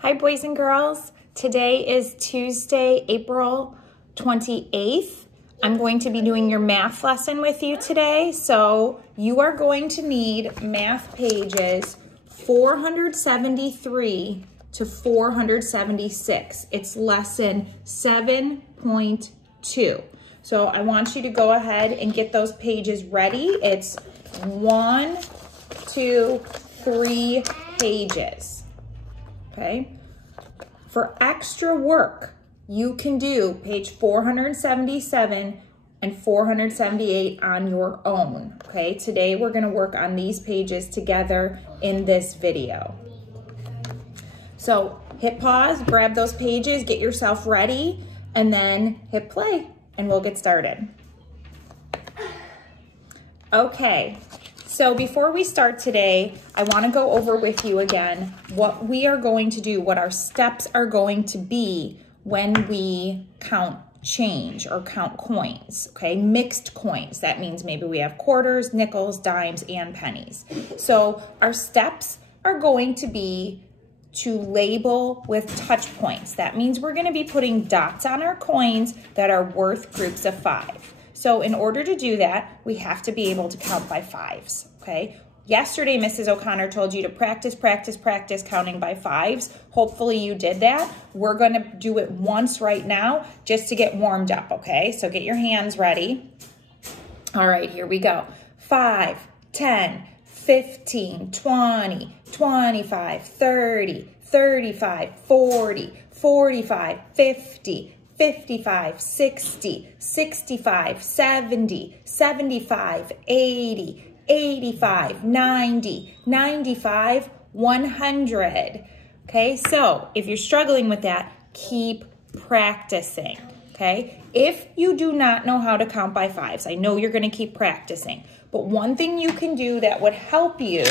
Hi, boys and girls. Today is Tuesday, April 28th. I'm going to be doing your math lesson with you today. So you are going to need math pages 473 to 476. It's lesson 7.2. So I want you to go ahead and get those pages ready. It's 1, 2, 3 pages. Okay, for extra work, you can do page 477 and 478 on your own. Okay, today we're going to work on these pages together in this video. So hit pause, grab those pages, get yourself ready, and then hit play, and we'll get started. Okay. So before we start today, I want to go over with you again what we are going to do, what our steps are going to be when we count change or count coins, okay? Mixed coins. That means maybe we have quarters, nickels, dimes, and pennies. So our steps are going to be to label with touch points. That means we're going to be putting dots on our coins that are worth groups of 5. So in order to do that, we have to be able to count by 5s, okay? Yesterday, Mrs. O'Connor told you to practice counting by 5s. Hopefully you did that. We're gonna do it once right now just to get warmed up, okay? So get your hands ready. All right, here we go. 5, 10, 15, 20, 25, 30, 35, 40, 45, 50, 55, 60, 65, 70, 75, 80, 85, 90, 95, 100. Okay, so if you're struggling with that, keep practicing, okay? If you do not know how to count by 5s, I know you're gonna keep practicing, but one thing you can do that would help you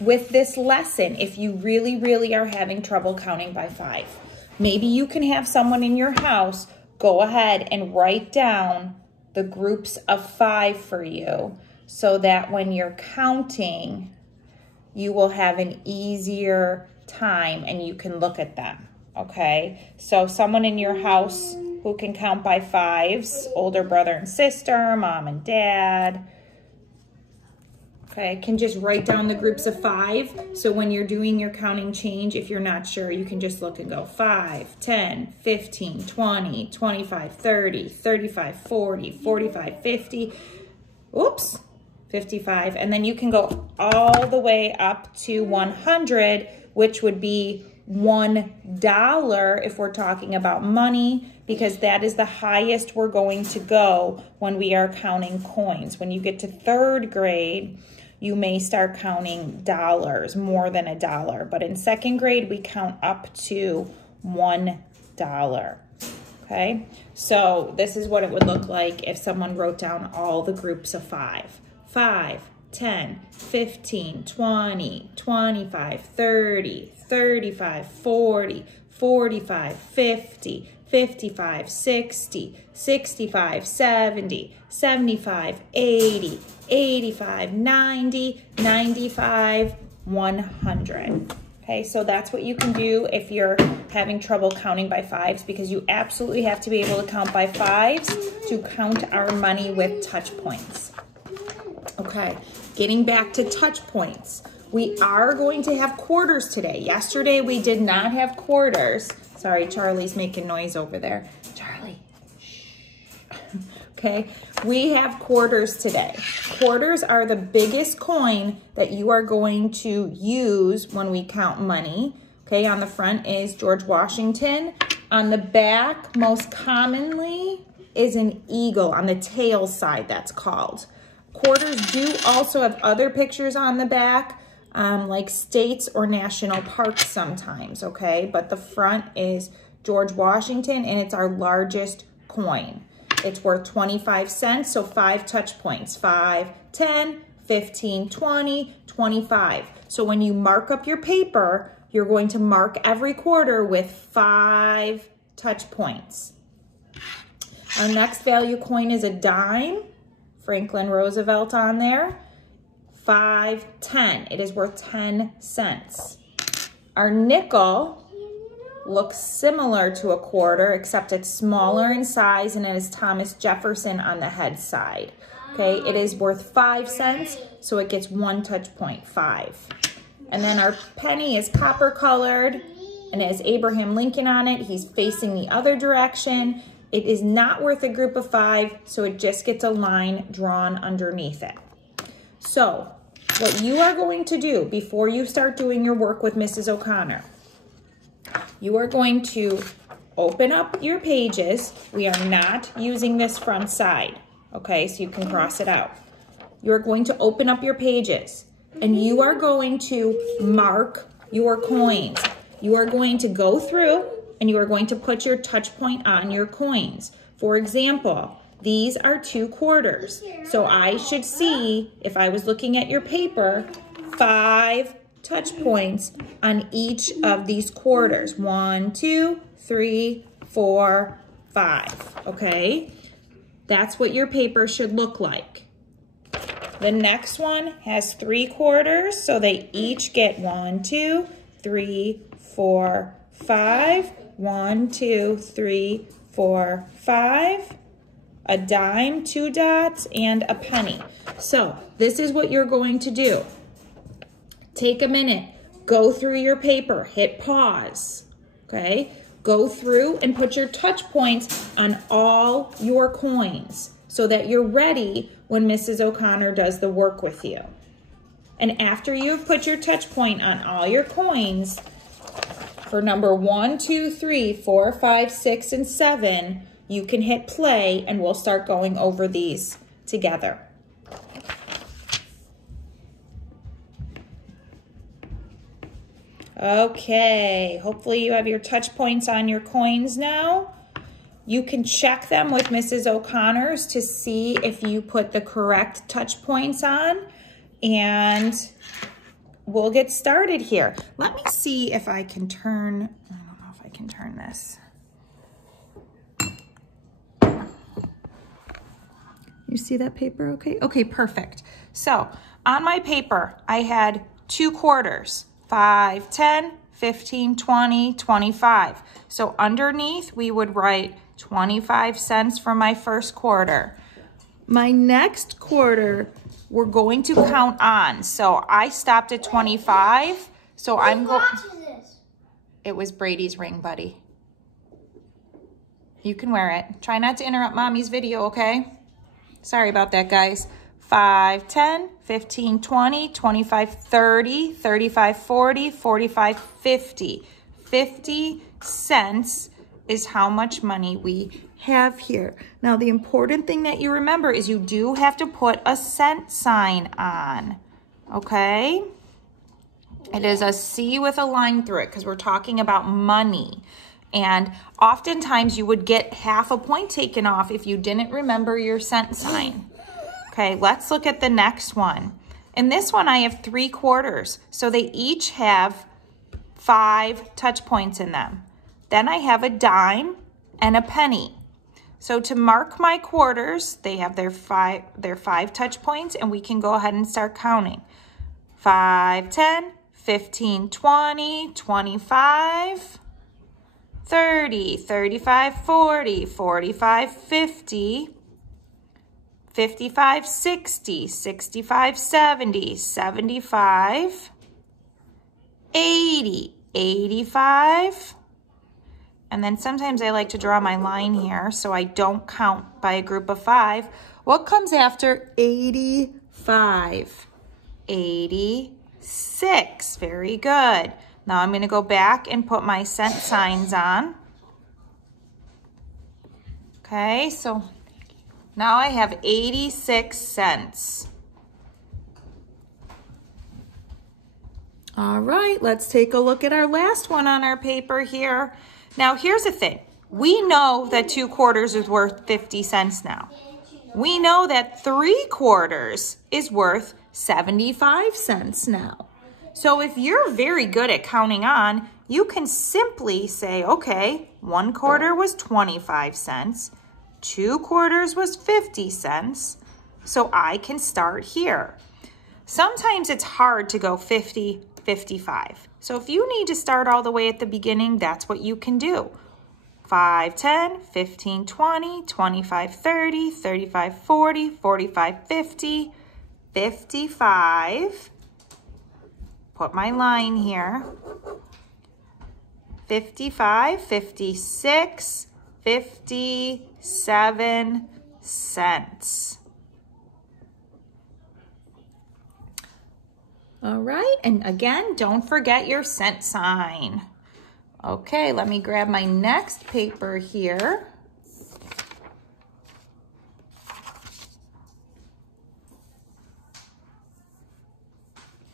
with this lesson, if you really are having trouble counting by 5, maybe you can have someone in your house go ahead and write down the groups of 5 for you so that when you're counting, you will have an easier time and you can look at them, okay? So someone in your house who can count by 5s, older brother and sister, mom and dad, okay, can just write down the groups of 5. So when you're doing your counting change, if you're not sure, you can just look and go 5, 10, 15, 20, 25, 30, 35, 40, 45, 50, oops, 55. And then you can go all the way up to 100, which would be $1 if we're talking about money, because that is the highest we're going to go when we are counting coins. When you get to 3rd grade, you may start counting dollars, more than $1. But in 2nd grade, we count up to $1, okay? So this is what it would look like if someone wrote down all the groups of 5. 5, 10, 15, 20, 25, 30, 35, 40, 45, 50, 55, 60, 65, 70, 75, 80, 85, 90, 95, 100. Okay, so that's what you can do if you're having trouble counting by 5s, because you absolutely have to be able to count by 5s to count our money with touch points. Okay, getting back to touch points. We are going to have quarters today. Yesterday we did not have quarters. Sorry, Charlie's making noise over there. Charlie, shh. Okay, we have quarters today. Quarters are the biggest coin that you are going to use when we count money. Okay, on the front is George Washington. On the back, most commonly, is an eagle. On the tail side, that's called. Quarters do also have other pictures on the back, like states or national parks sometimes, okay? But the front is George Washington, and it's our largest coin. It's worth 25 cents, so 5 touch points. 5, 10, 15, 20, 25. So when you mark up your paper, you're going to mark every quarter with 5 touch points. Our next value coin is a dime. Franklin Roosevelt on there. 5, 10. It is worth 10 cents. Our nickel looks similar to a quarter, except it's smaller in size and it is Thomas Jefferson on the head side. Okay, it is worth 5 cents, so it gets 1 touch point, 5. And then our penny is copper colored and it has Abraham Lincoln on it. He's facing the other direction. It is not worth a group of 5, so it just gets a line drawn underneath it. So what you are going to do before you start doing your work with Mrs. O'Connor, you are going to open up your pages. We are not using this front side, okay? So you can cross it out. You're going to open up your pages and you are going to mark your coins. You are going to go through and you are going to put your touch point on your coins. For example, these are 2 quarters. So I should see, if I was looking at your paper, 5 touch points on each of these quarters. 1, 2, 3, 4, 5, okay? That's what your paper should look like. The next one has 3 quarters, so they each get 1, 2, 3, 4, 5. 1, 2, 3, 4, 5. A dime, 2 dots, and a penny. So this is what you're going to do. Take a minute, go through your paper, hit pause, okay? Go through and put your touch points on all your coins so that you're ready when Mrs. O'Connor does the work with you. And after you've put your touch point on all your coins, for number 1, 2, 3, 4, 5, 6, and 7, you can hit play and we'll start going over these together. Okay, hopefully you have your touch points on your coins now. You can check them with Mrs. O'Connor's to see if you put the correct touch points on, and we'll get started here. Let me see if I can turn, I don't know if I can turn this. You see that paper okay? Okay, perfect. So on my paper, I had 2 quarters. 5, 10, 15, 20, 25. So underneath, we would write 25 cents for my first quarter. My next quarter, we're going to count on. So I stopped at 25. So I'm going. It was Brady's ring, buddy. You can wear it. Try not to interrupt Mommy's video, okay? Sorry about that, guys. 5, 10, 15, 20, 25, 30, 35, 40, 45, 50. 50 cents is how much money we have here. Now, the important thing that you remember is you do have to put a cent sign on, okay? It is a C with a line through it because we're talking about money. And oftentimes you would get half a point taken off if you didn't remember your cent sign. Okay, let's look at the next one. In this one, I have 3 quarters. So they each have 5 touch points in them. Then I have a dime and a penny. So to mark my quarters, they have their 5 touch points, and we can go ahead and start counting. 5, 10, 15, 20, 25, 30, 35, 40, 45, 50, 55, 60, 65, 70, 75, 80, 85. And then sometimes I like to draw my line here so I don't count by a group of 5. What comes after 85? 86. Very good. Now I'm going to go back and put my cent signs on. Okay, so now I have 86 cents. All right, let's take a look at our last one on our paper here. Now, here's the thing. We know that 2 quarters is worth 50 cents now. We know that 3 quarters is worth 75 cents now. So if you're very good at counting on, you can simply say, okay, 1 quarter was 25 cents. 2 quarters was 50 cents. So I can start here. sometimes it's hard to go 50, 55. So if you need to start all the way at the beginning, that's what you can do. 5, 10, 15, 20, 25, 30, 35, 40, 45, 50, 55. Put my line here. 55, 56, 57 cents. All right, and again, don't forget your cent sign. Okay, let me grab my next paper here.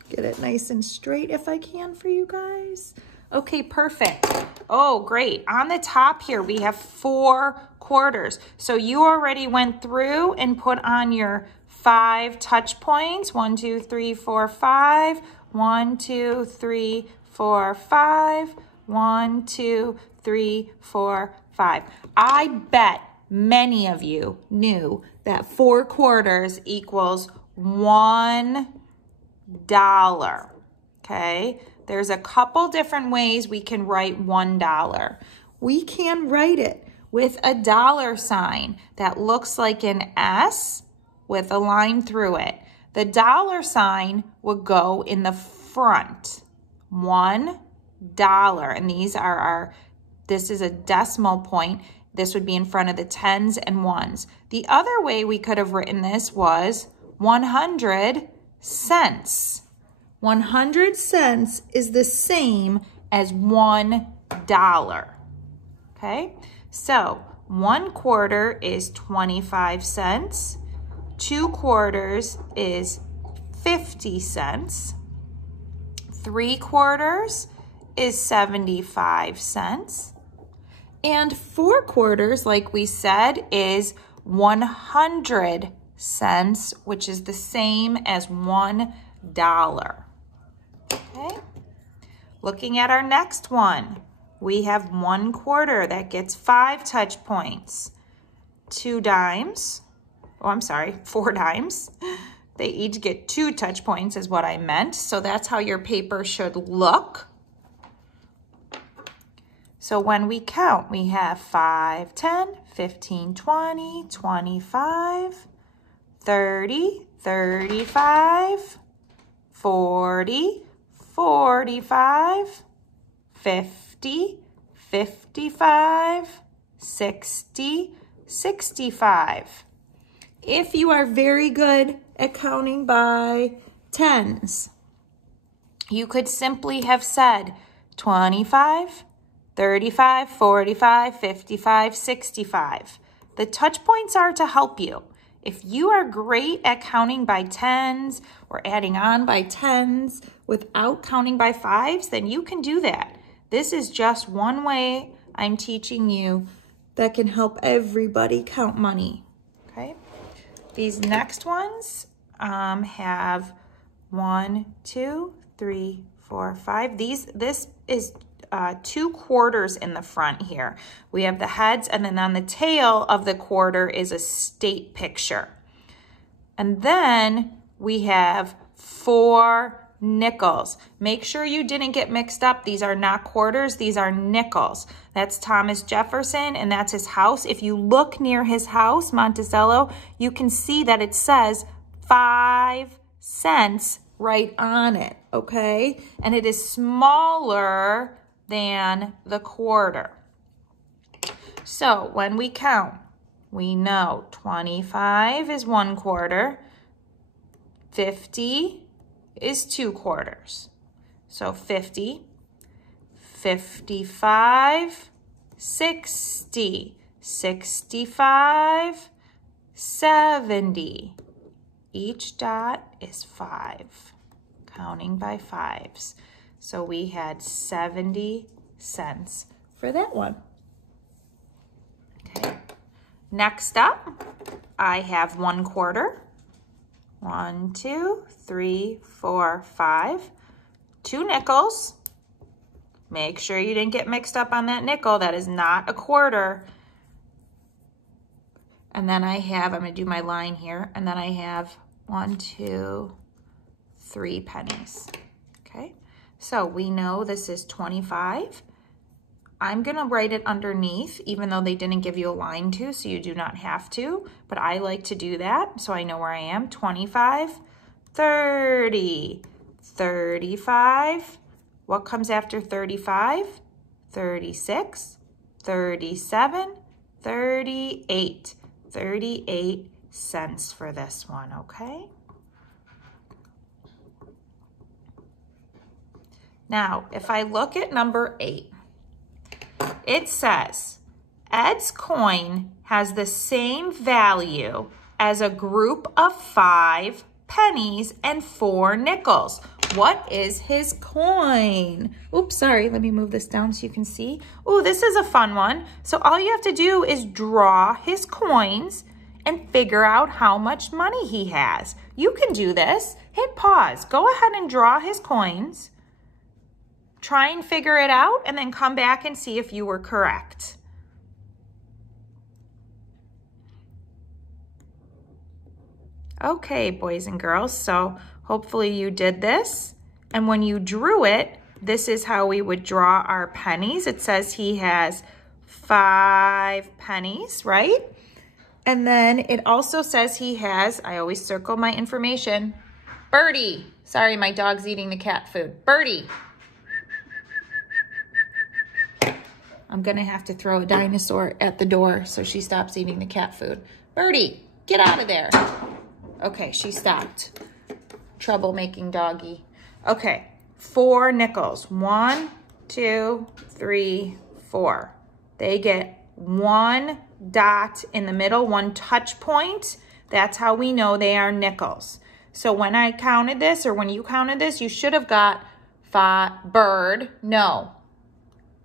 Get it nice and straight if I can for you guys. Okay, perfect. Oh, great. On the top here, we have 4 quarters. So you already went through and put on your 5 touch points. 1, 2, 3, 4, 5. 1, 2, 3, 4, 5. 1, 2, 3, 4, 5. I bet many of you knew that 4 quarters equals $1. Okay, there's a couple different ways we can write $1. We can write it with a dollar sign that looks like an S with a line through it. The dollar sign would go in the front. $1. And these are this is a decimal point. This would be in front of the tens and ones. The other way we could have written this was 100 cents. 100 cents is the same as $1. Okay, so 1 quarter is 25 cents. 2 quarters is 50 cents. 3 quarters is 75 cents. And 4 quarters, like we said, is 100 cents, which is the same as $1. Okay. Looking at our next one, we have 1 quarter that gets 5 touch points. 2 dimes. Oh, I'm sorry, 4 dimes. They each get 2 touch points is what I meant. So that's how your paper should look. So when we count, we have 5, 10, 15, 20, 25, 30, 35, 40, 45, 50, 55, 60, 65. If you are very good at counting by tens, you could simply have said 25, 35, 45, 55, 65. The touch points are to help you. If you are great at counting by tens or adding on by tens without counting by fives, then you can do that. This is just one way I'm teaching you that can help everybody count money. Okay. These next ones have 1, 2, 3, 4, 5. This is 2 quarters in the front here. We have the heads, and then on the tail of the quarter is a state picture. And then we have 4 nickels. Make sure you didn't get mixed up. These are not quarters, these are nickels. That's Thomas Jefferson, and that's his house. If you look near his house, Monticello, you can see that it says 5 cents right on it, okay? And it is smaller than the quarter. So when we count, we know 25 is 1 quarter, 50 is 2 quarters. So 50, 55, 60, 65, 70. Each dot is 5, counting by fives. So we had 70 cents for that one. Okay. Next up, I have 1 quarter. 1, 2, 3, 4, 5. 2 nickels. Make sure you didn't get mixed up on that nickel. That is not a quarter. And then I have, I'm going to do my line here, and then I have 1, 2, 3 pennies. Okay, so we know this is 25. I'm gonna write it underneath, even though they didn't give you a line to, so you do not have to, but I like to do that, so I know where I am. 25, 30, 35. What comes after 35? 36, 37, 38. 38 cents for this one, okay? Now, if I look at number 8, it says, Ed's coin has the same value as a group of 5 pennies and 4 nickels. What is his coin? Oops, sorry, let me move this down so you can see. Oh, this is a fun one. So all you have to do is draw his coins and figure out how much money he has. You can do this. Hit pause. Go ahead and draw his coins. Try and figure it out, and then come back and see if you were correct. Okay, boys and girls, so hopefully you did this. And when you drew it, this is how we would draw our pennies. It says he has 5 pennies, right? And then it also says he has, I always circle my information, Birdie. Sorry, my dog's eating the cat food. Birdie. I'm gonna have to throw a dinosaur at the door so she stops eating the cat food. Birdie, get out of there. Okay, she stopped. Troublemaking doggy. Okay, 4 nickels. 1, 2, 3, 4. They get 1 dot in the middle, 1 touch point. That's how we know they are nickels. So when I counted this, or when you counted this, you should have got 5,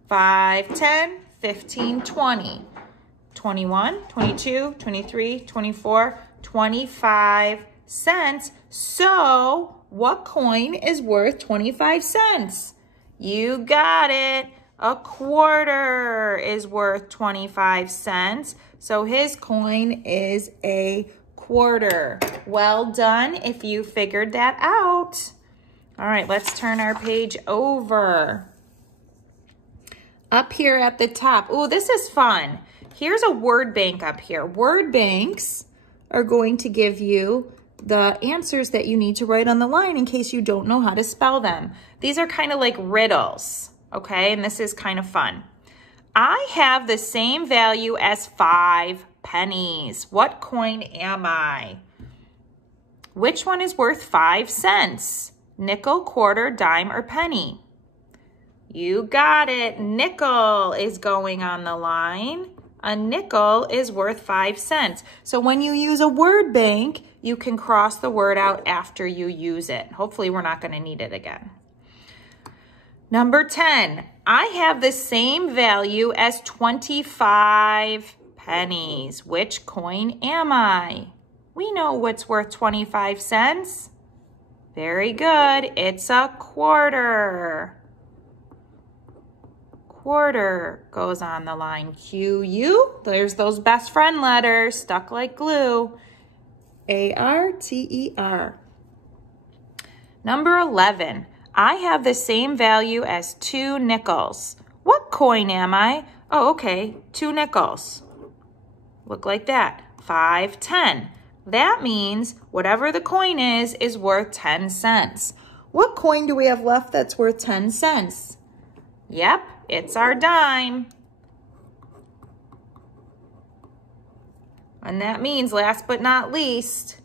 5, 10, 15, 20, 21, 22, 23, 24, 25 cents. So what coin is worth 25 cents? You got it. A quarter is worth 25 cents. So his coin is a quarter. Well done if you figured that out. All right, let's turn our page over. Up here at the top, oh, this is fun. Here's a word bank up here. Word banks are going to give you the answers that you need to write on the line in case you don't know how to spell them. These are kind of like riddles, okay? And this is kind of fun. I have the same value as 5 pennies. What coin am I? Which one is worth 5 cents? Nickel, quarter, dime, or penny? You got it. Nickel is going on the line. A nickel is worth 5 cents. So when you use a word bank, you can cross the word out after you use it. Hopefully we're not going to need it again. Number 10, I have the same value as 25 pennies. Which coin am I? We know what's worth 25 cents. Very good. It's a quarter. Quarter goes on the line. Q-U, there's those best friend letters stuck like glue. A-R-T-E-R. Number 11, I have the same value as 2 nickels. What coin am I? Oh, okay, 2 nickels. Look like that. 5, 10. That means whatever the coin is worth 10 cents. What coin do we have left that's worth 10 cents? Yep, it's our dime. And that means last but not least,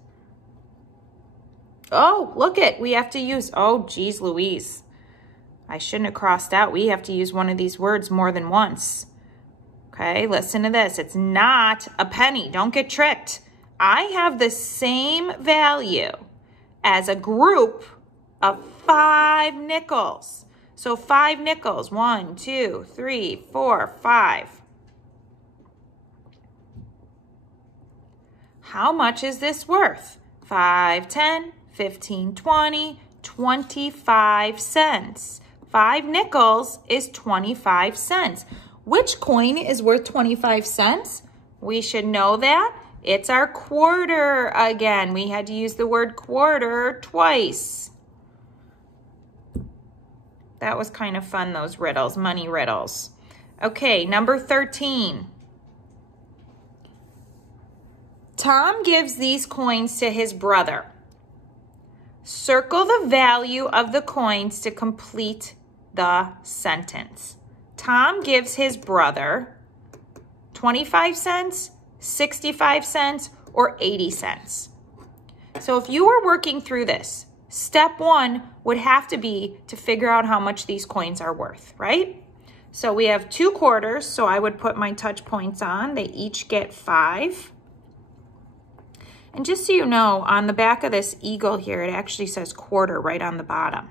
oh, look it, we have to use, oh, geez Louise. I shouldn't have crossed out. We have to use one of these words more than once. Okay, listen to this. It's not a penny. Don't get tricked. I have the same value as a group of 5 nickels. So 5 nickels, 1, 2, 3, 4, 5. How much is this worth? 5, 10, 15, 20, 25 cents. 5 nickels is 25 cents. Which coin is worth 25 cents? We should know that. It's our quarter again. We had to use the word quarter twice. That was kind of fun, those riddles, money riddles. Okay, number 13. Tom gives these coins to his brother. Circle the value of the coins to complete the sentence. Tom gives his brother 25 cents, 65 cents, or 80 cents. So if you were working through this, step one would have to be to figure out how much these coins are worth, right? So we have 2 quarters, so I would put my touch points on. They each get 5. And just so you know, on the back of this eagle here, it actually says quarter right on the bottom.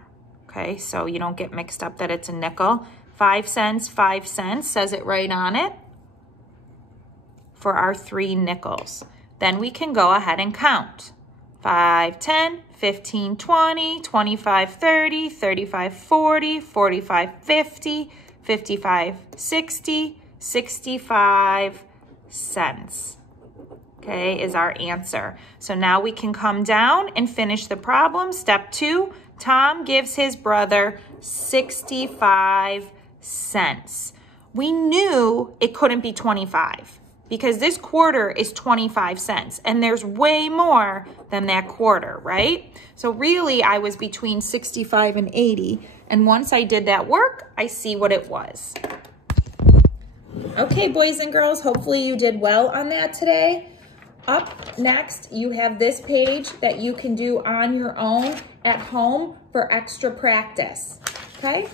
Okay, so you don't get mixed up that it's a nickel. 5 cents, says it right on it for our 3 nickels. Then we can go ahead and count. 5, 10, 15, 20, 25, 30, 35, 40, 45, 50, 55, 60, 65 cents. Okay, is our answer. So now we can come down and finish the problem. Step 2, Tom gives his brother 65 cents. We knew it couldn't be 25 because this quarter is 25 cents and there's way more than that quarter, right? So really I was between 65 and 80. And once I did that work, I see what it was. Okay, boys and girls, hopefully you did well on that today. Up next, you have this page that you can do on your own at home for extra practice, okay?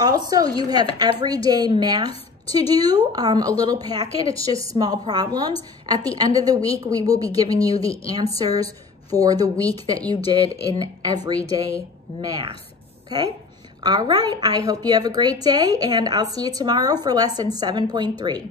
Also, you have everyday math to do, a little packet. It's just small problems. At the end of the week, we will be giving you the answers for the week that you did in everyday math, okay? All right, I hope you have a great day, and I'll see you tomorrow for lesson 7.3.